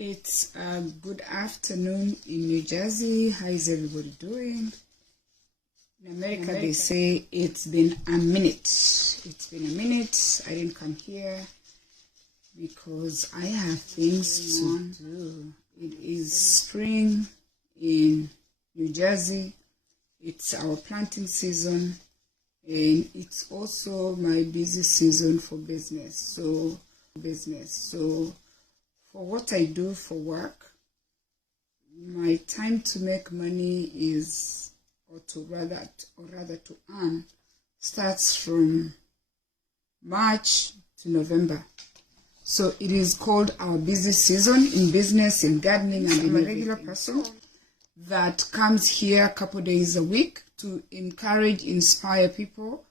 It's a good afternoon in New Jersey. How is everybody doing? In America, they say it's been a minute. It's been a minute. I didn't come here because I have things to do. It is spring in New Jersey. It's our planting season, and it's also my busy season for business. So for what I do for work, my time to make money is, or rather to earn, starts from March to November. So it is called our busy season in business, in gardening, and I'm a regular person that comes here a couple days a week to encourage, inspire people.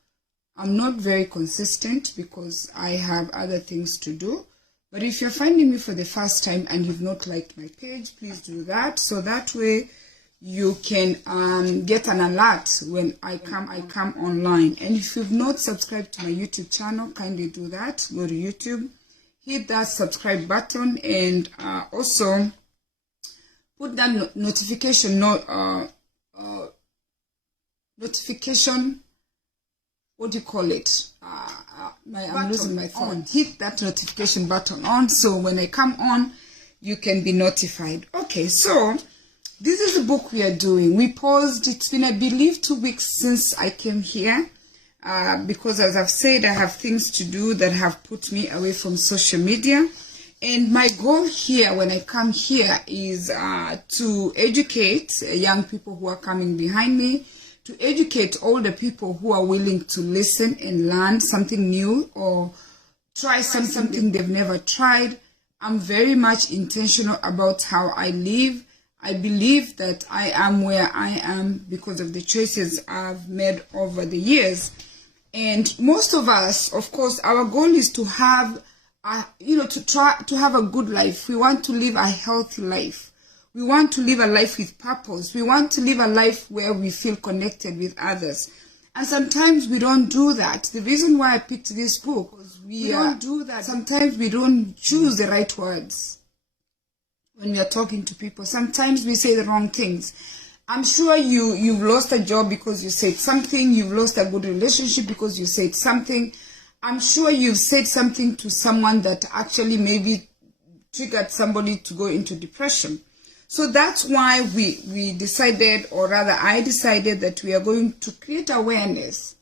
I'm not very consistent because I have other things to do. But if you're finding me for the first time and you've not liked my page, please do that. So that way you can get an alert when I come online. And if you've not subscribed to my YouTube channel, kindly do that. Go to YouTube, hit that subscribe button, and also put that notification, what do you call it? I'm losing my phone. Hit that notification button on, so when I come on, you can be notified. Okay, so this is the book we are doing. We paused. It's been, I believe, 2 weeks since I came here because, as I've said, I have things to do that have put me away from social media. And my goal here, when I come here, is to educate young people who are coming behind me, to educate all the people who are willing to listen and learn something new or try something they've never tried. I'm very much intentional about how I live. I believe that I am where I am because of the choices I've made over the years. And most of us, of course, our goal is to have, to try to have a good life. We want to live a healthy life. We want to live a life with purpose. We want to live a life where we feel connected with others. And sometimes we don't do that. The reason why I picked this book was we don't do that. Sometimes we don't choose the right words when we are talking to people. Sometimes we say the wrong things. I'm sure you've lost a job because you said something. You've lost a good relationship because you said something. I'm sure you've said something to someone that actually maybe triggered somebody to go into depression. So that's why we decided, or rather I decided, that we are going to create awareness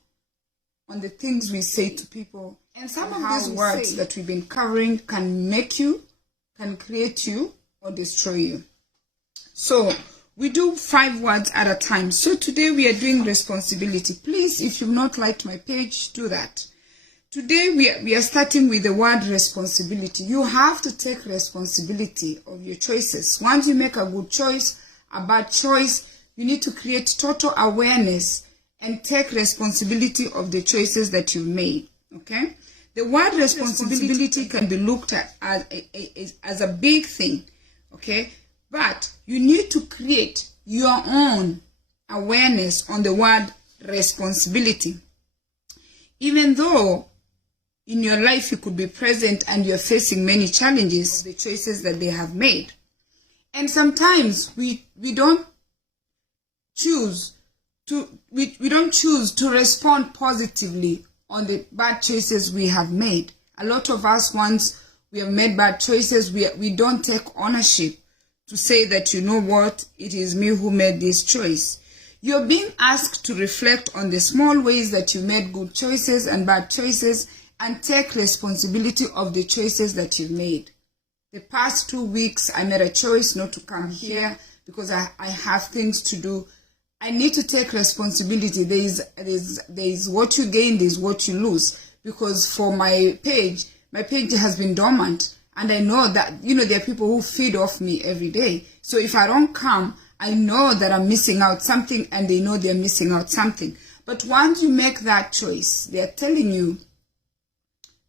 on the things we say to people. And some of these words that we've been covering can make you, can create you, or destroy you. So we do 5 words at a time. So today we are doing responsibility. Please, if you've not liked my page, do that. Today we are starting with the word responsibility. You have to take responsibility of your choices. Once you make a good choice, a bad choice, you need to create total awareness and take responsibility of the choices that you've made. Okay? The word responsibility can be looked at as a big thing. Okay? But you need to create your own awareness on the word responsibility. Even though in your life you could be present and you're facing many challenges, the choices that they have made. And sometimes we don't choose to respond positively on the bad choices we have made. A lot of us, once we have made bad choices, we don't take ownership to say that, you know what, it is me who made this choice. You're being asked to reflect on the small ways that you made good choices and bad choices and take responsibility of the choices that you've made. The past 2 weeks, I made a choice not to come here because I have things to do. I need to take responsibility. There is what you gain, there is what you lose. Because for my page has been dormant. And I know that, there are people who feed off me every day. So if I don't come, I know that I'm missing out something, and they know they're missing out something. But once you make that choice, they're telling you,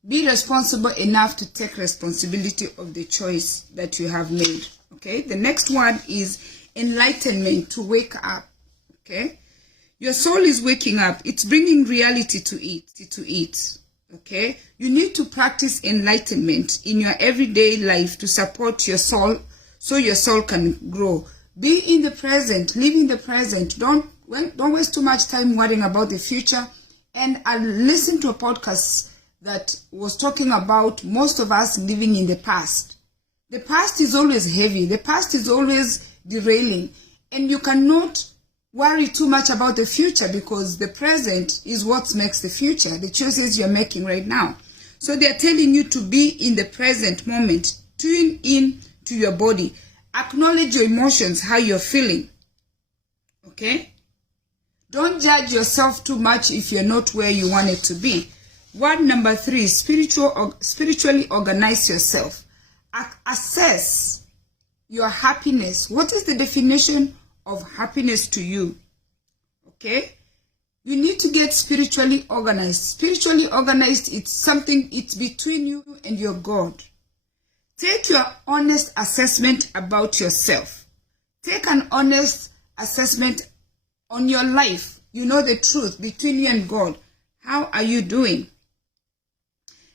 be responsible enough to take responsibility of the choice that you have made. Okay? The next word is enlightenment, to wake up. Okay? Your soul is waking up. It's bringing reality to it. Okay? You need to practice enlightenment in your everyday life to support your soul so your soul can grow. Be in the present. Live in the present. Don't waste too much time worrying about the future. And I listened to a podcast that was talking about most of us living in the past. The past is always heavy. The past is always derailing. And you cannot worry too much about the future because the present is what makes the future, the choices you're making right now. So they're telling you to be in the present moment. Tune in to your body. Acknowledge your emotions, how you're feeling. Okay? Don't judge yourself too much if you're not where you want it to be. Word number 3, spiritually organize yourself. Assess your happiness. What is the definition of happiness to you? Okay? You need to get spiritually organized. Spiritually organized, it's between you and your God. Take your honest assessment about yourself. Take an honest assessment on your life. You know the truth between you and God. How are you doing?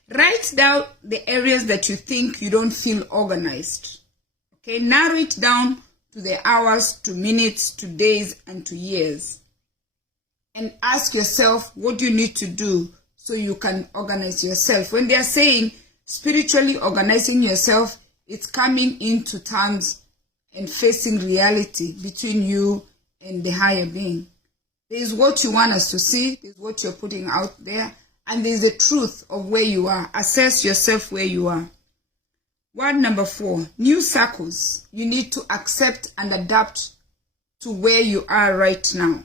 Write down the areas that you think you don't feel organized. Okay, narrow it down to the hours, to minutes, to days, and to years. And ask yourself, what do you need to do so you can organize yourself? When they are saying spiritually organizing yourself, it's coming into terms and facing reality between you and the higher being. There is what you want us to see, there's what you're putting out there, and there's the truth of where you are. Assess yourself where you are. Word number 4, new circles. You need to accept and adapt to where you are right now.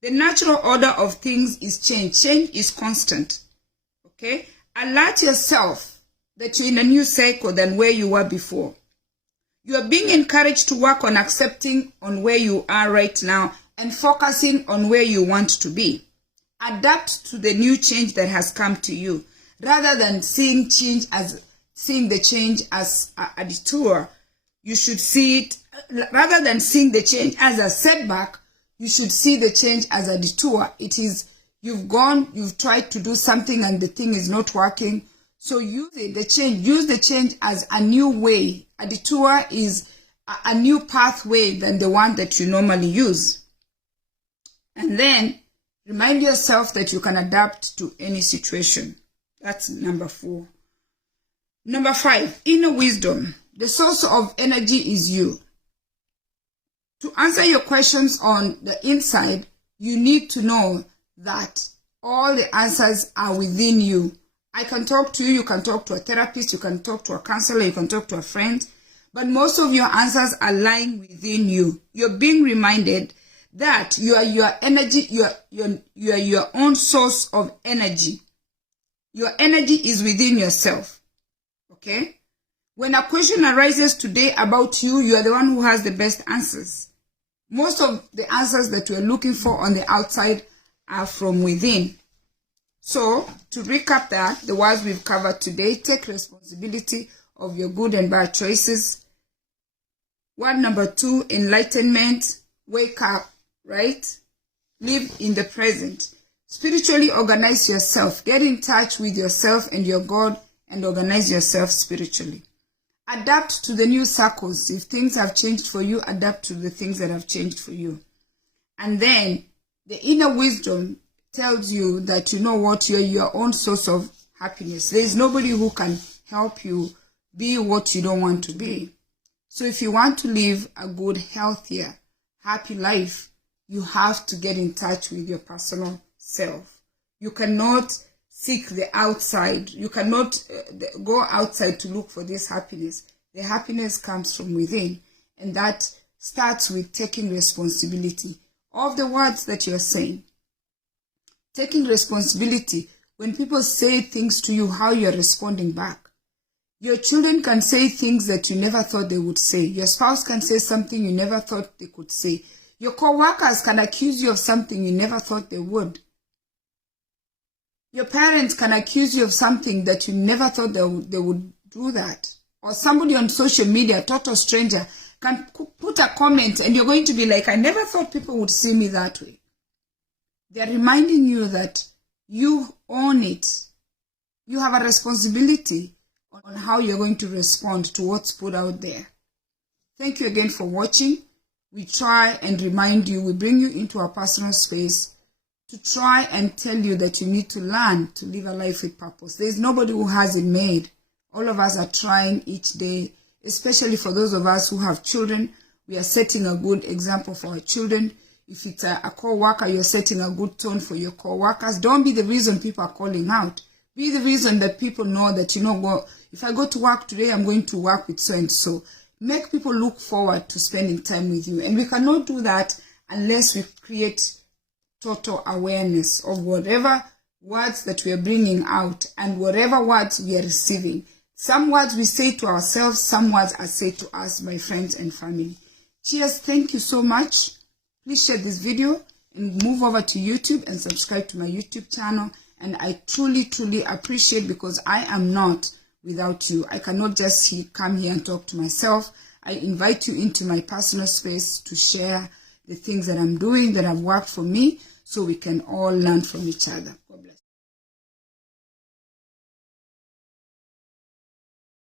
The natural order of things is change. Change is constant. Okay? Alert yourself that you're in a new cycle than where you were before. You are being encouraged to work on accepting on where you are right now and focusing on where you want to be. Adapt to the new change that has come to you. Rather than seeing the change as a detour, you should see it, rather than seeing the change as a setback, you should see the change as a detour. It is, you've tried to do something and the thing is not working. So use the change as a new way. A detour is a new pathway than the one that you normally use. And then remind yourself that you can adapt to any situation. That's number 4. Number 5, inner wisdom. The source of energy is you. To answer your questions on the inside, you need to know that all the answers are within you. I can talk to you, you can talk to a therapist, you can talk to a counselor, you can talk to a friend, but most of your answers are lying within you. You're being reminded that you are your energy, you are your own source of energy. Your energy is within yourself. Okay? When a question arises today about you, you are the one who has the best answers. Most of the answers that we're looking for on the outside are from within. So, to recap that, the words we've covered today, take responsibility of your good and bad choices. Word number 2, enlightenment, wake up, right? Live in the present. Spiritually organize yourself. Get in touch with yourself and your God and organize yourself spiritually. Adapt to the new circles. If things have changed for you, adapt to the things that have changed for you. And then the inner wisdom tells you that you know what, you're your own source of happiness. There is nobody who can help you be what you don't want to be. So if you want to live a good, healthier, happy life, you have to get in touch with your personal self. You cannot seek the outside. You cannot go outside to look for this happiness. The happiness comes from within. And that starts with taking responsibility of the words that you're saying. Taking responsibility when people say things to you, how you're responding back. Your children can say things that you never thought they would say. Your spouse can say something you never thought they could say. Your co-workers can accuse you of something you never thought they would. Your parents can accuse you of something that you never thought they would do that. Or somebody on social media, a total stranger, can put a comment and you're going to be like, I never thought people would see me that way. They're reminding you that you own it. you have a responsibility on how you're going to respond to what's put out there. Thank you again for watching. We try and remind you, we bring you into our personal space to try and tell you that you need to learn to live a life with purpose. There's nobody who has it made. All of us are trying each day, especially for those of us who have children. We are setting a good example for our children. If it's a co-worker, you're setting a good tone for your co-workers. Don't be the reason people are calling out. Be the reason that people know that, if I go to work today, I'm going to work with so-and-so. Make people look forward to spending time with you. And we cannot do that unless we create total awareness of whatever words that we are bringing out and whatever words we are receiving. Some words we say to ourselves, some words are said to us by friends and family. Cheers. Thank you so much. Please share this video and move over to YouTube and subscribe to my YouTube channel. And I truly, truly appreciate, because I am not without you. I cannot just come here and talk to myself. I invite you into my personal space to share the things that I'm doing that have worked for me, so we can all learn from each other.